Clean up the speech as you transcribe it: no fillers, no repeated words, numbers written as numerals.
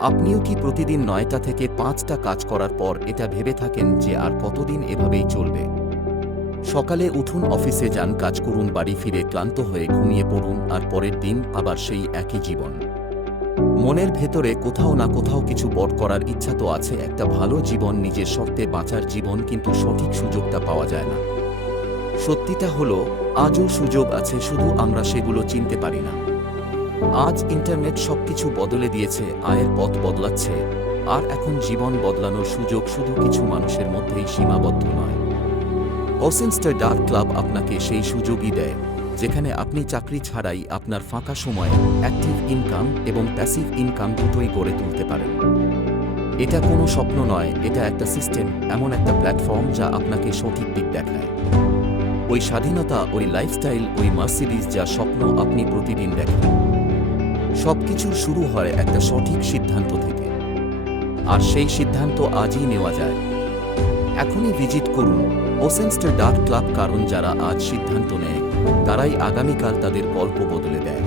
আপনিও কি প্রতিদিন ৯টা থেকে ৫টা কাজ করার পর এটা ভেবে থাকেন যে আর কতদিন এভাবেই চলবে? সকালে উঠুন, অফিসে যান, কাজ করুন, বাড়ি ফিরে ক্লান্ত হয়ে ঘুমিয়ে পড়ুন, আর পরের দিন আবার সেই একই জীবন। মনের ভেতরে কোথাও না কোথাও কিছু বড় করার ইচ্ছা তো আছে, একটা ভালো জীবন, নিজের শর্তে বাঁচার জীবন, কিন্তু সঠিক সুযোগটা পাওয়া যায় না। সত্যিটা হলো, আজও সুযোগ আছে, শুধু আমরা সেগুলো চিনতে পারি না। আজ ইন্টারনেট সবকিছু বদলে দিয়েছে, আয়ের পথ বদলাচ্ছে, আর এখন জীবন বদলানোর সুযোগ শুধু কিছু মানুষের মধ্যেই সীমাবদ্ধ নয়। ওসেনস্টার ডার্ক ক্লাব আপনাকে সেই সুযোগই দেয়, যেখানে আপনি চাকরি ছাড়াই আপনার ফাঁকা সময়ে অ্যাক্টিভ ইনকাম এবং প্যাসিভ ইনকাম দুটোই গড়ে তুলতে পারেন। এটা কোনো স্বপ্ন নয়, এটা একটা সিস্টেম, এমন একটা প্ল্যাটফর্ম যা আপনাকে সঠিক দিক দেখায়। ওই স্বাধীনতা, ওই লাইফস্টাইল, ওই মার্সিডিজ যা স্বপ্ন আপনি প্রতিদিন দেখেন। সবকিছুর শুরু হয় একটা সঠিক সিদ্ধান্ত থেকে, আর সেই সিদ্ধান্ত আজই নেওয়া যায়। এখনই ভিজিট করুন ওসেনস্টার ডার্ক ক্লাব, কারণ যারা আজ সিদ্ধান্ত নেয় তারাই আগামীকাল তাদের গল্প বদলে দেয়।